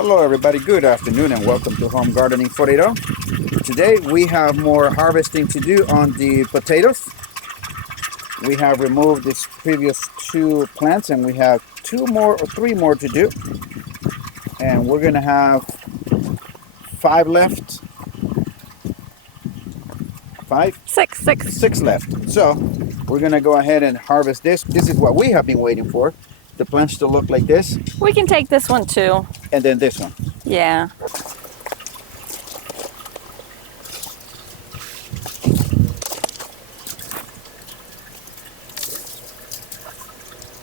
Hello everybody, good afternoon and welcome to Home Gardening Florida. Today we have more harvesting to do on the potatoes. We have removed these previous two plants and we have two more or three more to do. And we're gonna have five left. Five? Six left. So we're gonna go ahead and harvest this. This is what we have been waiting for. The plants to look like this. We can take this one too. And then this one. Yeah.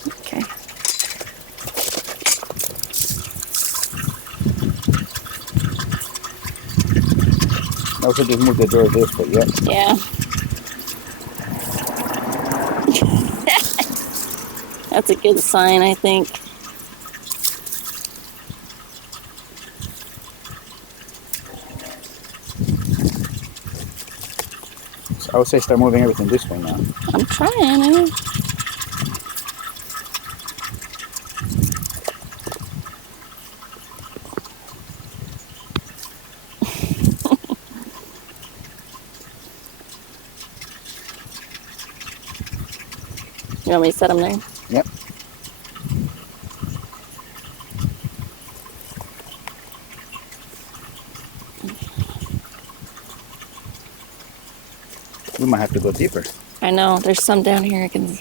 Okay. I also just move the door this way, yeah. Yeah. That's a good sign, I think. So I would say start moving everything this way now. I'm trying, eh? You want me to set them there? Yep. We might have to go deeper. I know, there's some down here I can...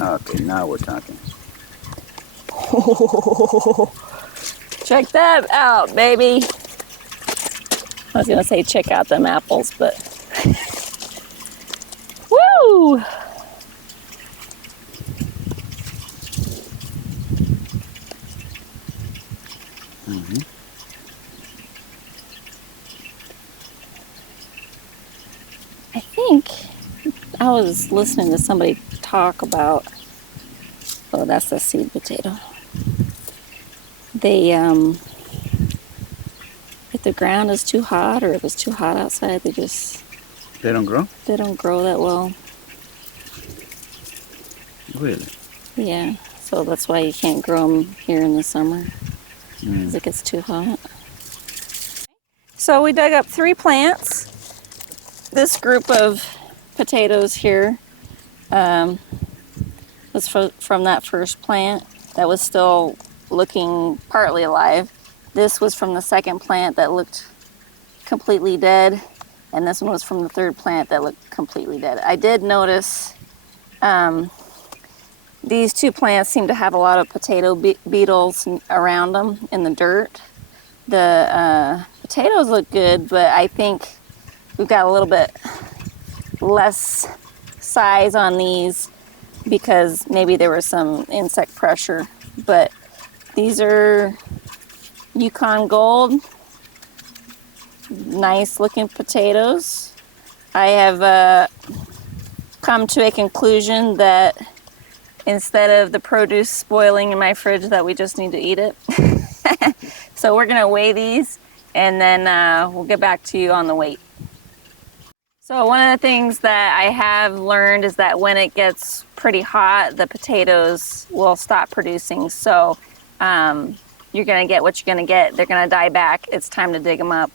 Okay, now we're talking. Check that out, baby. I was gonna say check out them apples, but... Woo! Mm-hmm. I think I was listening to somebody talk about, oh, that's the seed potato. They, if the ground is too hot or if it's too hot outside, they don't grow? They don't grow that well. Really? Yeah, so that's why you can't grow them here in the summer, because it gets too hot. So we dug up 3 plants. This group of potatoes here was from that first plant that was still looking partly alive. This was from the second plant that looked completely dead, and this one was from the third plant that looked completely dead. I did notice these 2 plants seem to have a lot of potato beetles around them in the dirt. The potatoes look good, but I think we've got a little bit less size on these because maybe there was some insect pressure. But these are Yukon Gold, nice looking potatoes. I have come to a conclusion that instead of the produce spoiling in my fridge, that we just need to eat it. So we're gonna weigh these and then we'll get back to you on the weight. So one of the things that I have learned is that when it gets pretty hot, the potatoes will stop producing. So you're gonna get what you're gonna get. They're gonna die back. It's time to dig them up.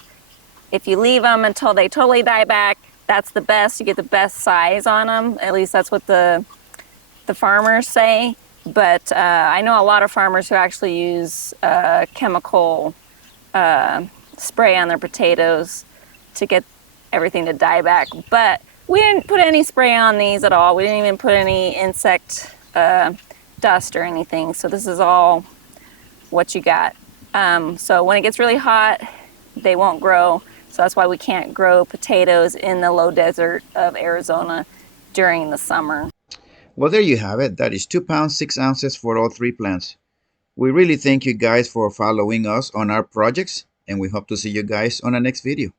If you leave them until they totally die back, that's the best. You get the best size on them. At least that's what the farmers say. But I know a lot of farmers who actually use chemical spray on their potatoes to get everything to die back. But we didn't put any spray on these at all. We didn't even put any insect dust or anything. So this is all what you got. So when it gets really hot, they won't grow. So that's why we can't grow potatoes in the low desert of Arizona during the summer. Well, there you have it. That is 2 pounds 6 ounces for all 3 plants. We really thank you guys for following us on our projects, and we hope to see you guys on the next video.